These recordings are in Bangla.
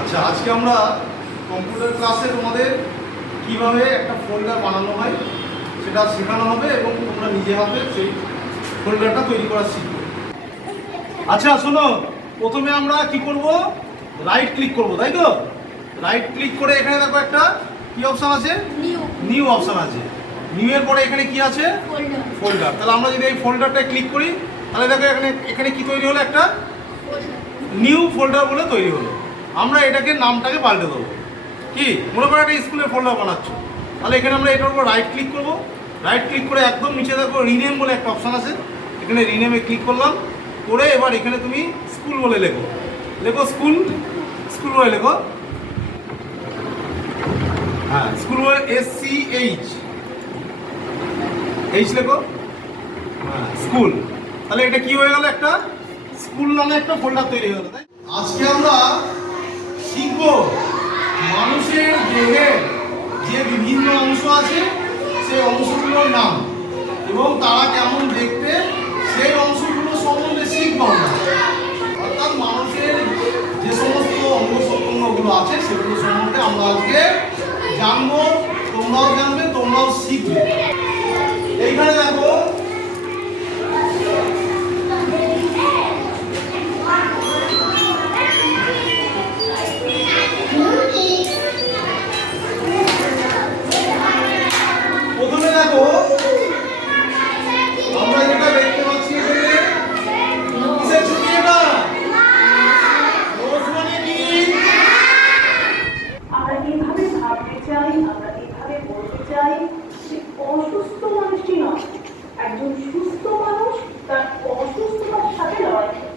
আচ্ছা, আজকে আমরা কম্পিউটার ক্লাসে তোমাদের কিভাবে একটা ফোল্ডার বানানো হয় সেটা শেখানো হবে এবং তোমরা নিজে হাতে সেই ফোল্ডারটা তৈরি করা শিখবে। আচ্ছা শোনো, প্রথমে আমরা কি করব, রাইট ক্লিক করব, তাই তো? রাইট ক্লিক করে এখানে দেখো একটা কি অপশন আছে, নিউ অপশন আছে। নিউ এর পরে এখানে কি আছে, ফোল্ডার। তাহলে আমরা যদি এই ফোল্ডারটা ক্লিক করি তাহলে দেখো এখানে কি তৈরি হলো, একটা নিউ ফোল্ডার বলে তৈরি হলো। আমরা এটাকে নামটাকে পাল্টে দেবো। কি মনে করো একটা স্কুলের ফোল্ডার বানাচ্ছ, তাহলে এখানে আমরা এটার উপর রাইট ক্লিক করব। রাইট ক্লিক করে একদম নিচে দেখো রিনেম বলে একটা অপশান আছে, এখানে রিনেমে ক্লিক করলাম। করে এবার এখানে তুমি স্কুল বলে লেখো স্কুল বলে লেখো। হ্যাঁ, স্কুল বলে SCH লেখো। হ্যাঁ, স্কুল। তাহলে এটা কি হয়ে গেল, একটা স্কুল নামে একটা ফোল্ডার তৈরি হয়ে গেল। তাই আজকে আমরা শিখব মানুষের দেহের যে বিভিন্ন অংশ আছে সেই অংশগুলোর নাম এবং তারা কেমন দেখতে সেই অংশগুলো সম্বন্ধে শিখব আমরা। অর্থাৎ মানুষের যে সমস্ত অঙ্গ প্রত্যঙ্গগুলো আছে সেগুলো সম্বন্ধে আমরা আজকে জানবো, তোমরাও জানবে, তোমরাও শিখবে। এইখানে দেখো প্রথমে দেখো আমরা যেটা দেখতে পাচ্ছি এখানে কিসের ছবি, এটা রোজ মানে কি? আমরা এইভাবে ভাবতে চাই, আমরা এইভাবে বলতে চাই যে অসুস্থ মানুষটি নয়, একজন সুস্থ মানুষ তার অসুস্থতার সাথে লড়াই করছে।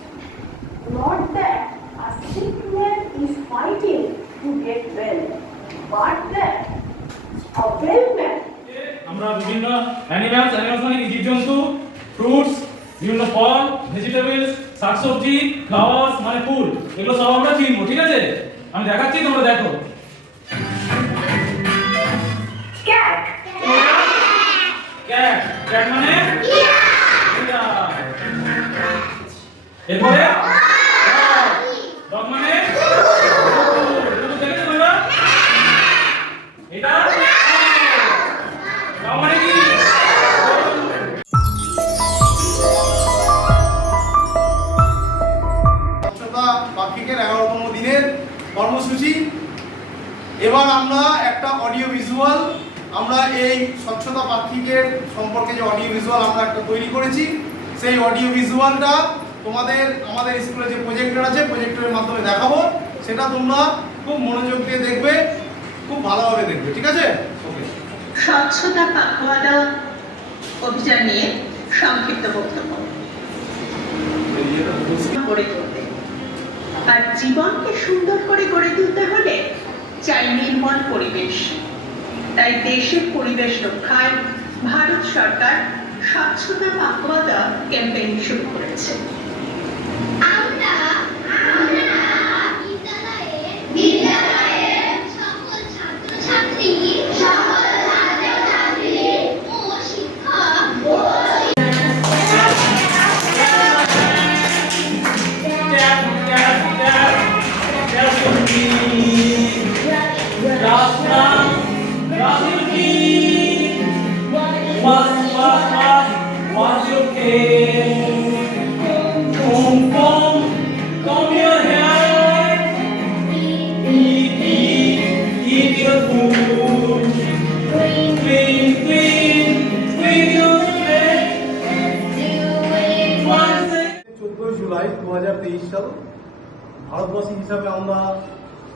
Not that a sick man is fighting to get well, but that a well man. আমরা বিভিন্ন অ্যানিমালস মানে জীবজন্তু, ফ্রুটস, বিভিন্ন ফল, ভেজিটেবলস, শাকসবজি, ফ্লাওয়ার্স মানে ফুল, এগুলো সব আমরা চিনবো। ঠিক আছে, আমি দেখাচ্ছি, তোমরা দেখো। Cat. ক্যাট, ক্যাট মানে এরপরে ডগ মানে দেখেছো তোমরা, এটা মানে কি? স্বচ্ছতা পাক্ষিকের 11তম দিনের কর্মসূচি। এবার আমরা একটা অডিও ভিজুয়াল, আমরা এই স্বচ্ছতা পাক্ষিকের সম্পর্কে যে অডিও ভিজুয়াল আমরা একটা তৈরি করেছি সেই অডিও ভিজুয়ালটা তোমাদের আমাদের স্কুলে যে প্রজেক্টর আছে প্রজেক্টরের মাধ্যমে দেখাবো। সেটা তোমরা খুব মনোযোগ দিয়ে দেখবে, খুব ভালোভাবে দেখবে। ঠিক আছে? ওকে। স্বচ্ছতা পাখওয়ালা অভিযান নিয়ে সংক্ষিপ্ত বক্তব্য। গড়ে তুলতে আর জীবনকে সুন্দর করে গড়ে তুলতে হলে চাই নির্মল পরিবেশ। তাই দেশের পরিবেশ রক্ষায় ভারত সরকার স্বচ্ছতা পাখওয়ালা ক্যাম্পেইন শুরু করেছে। জুলাই 2023 সাল ভারতবাসী হিসাবে আমরা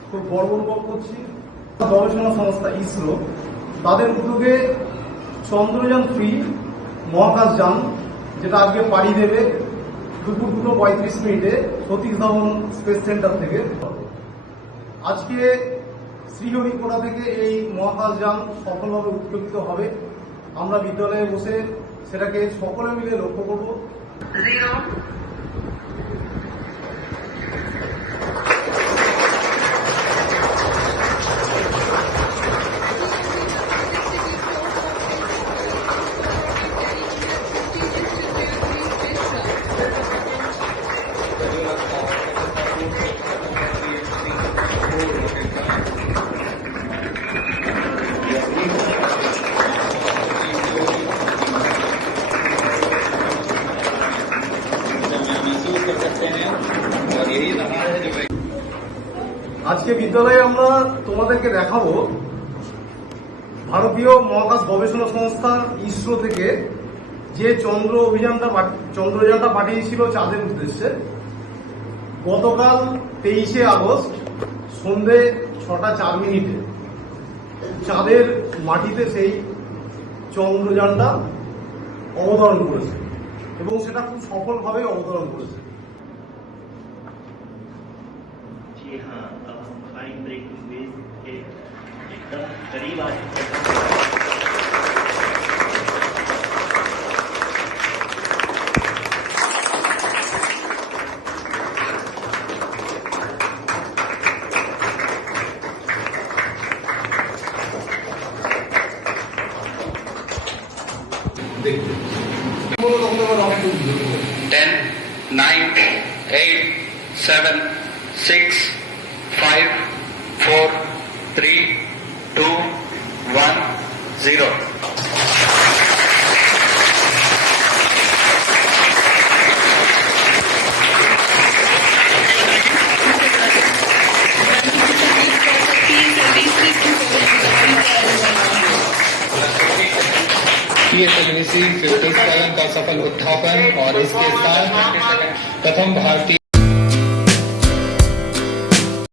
খুব গর্ব অনুভব করছি। গবেষণা সংস্থা ইসরো তাদের উদ্যোগে চন্দ্রযান-3 মহাকাশ যান, যেটা আজকে পাড়ি দেবে দুপুর 2:35 সতীশ ধাওয়ান স্পেস সেন্টার থেকে। আজকে শ্রীহরিকোটা থেকে এই মহাকাশ যান সফলভাবে উৎক্ষেপিত হবে। আমরা বিদ্যালয়ে বসে সেটাকে সকলে মিলে লক্ষ্য করব। আজকে বিদ্যালয়ে আমরা তোমাদেরকে দেখাবো ভারতীয় মহাকাশ গবেষণা সংস্থা ইসরো থেকে যে চন্দ্রযানটা পাঠিয়েছিল চাঁদের উদ্দেশ্যে গতকাল 23শে আগস্ট সন্ধে 6:04 চাঁদের মাটিতে সেই চন্দ্রযানটা অবতরণ করেছে এবং সেটা খুব সফলভাবে অবতরণ করেছে। जी हाँ, अब हम फाइन ब्रेकिंग वेव के एकदम करीब आ चुके हैं। দেখতে বলো তখন তোমরা রকেট উঠবে 10, 9, 8, 7, 6, 5, 4, 3, 2, 1, 0. PSLV-50 का सफल उत्थापन और इसके साथ प्रथम भारतीय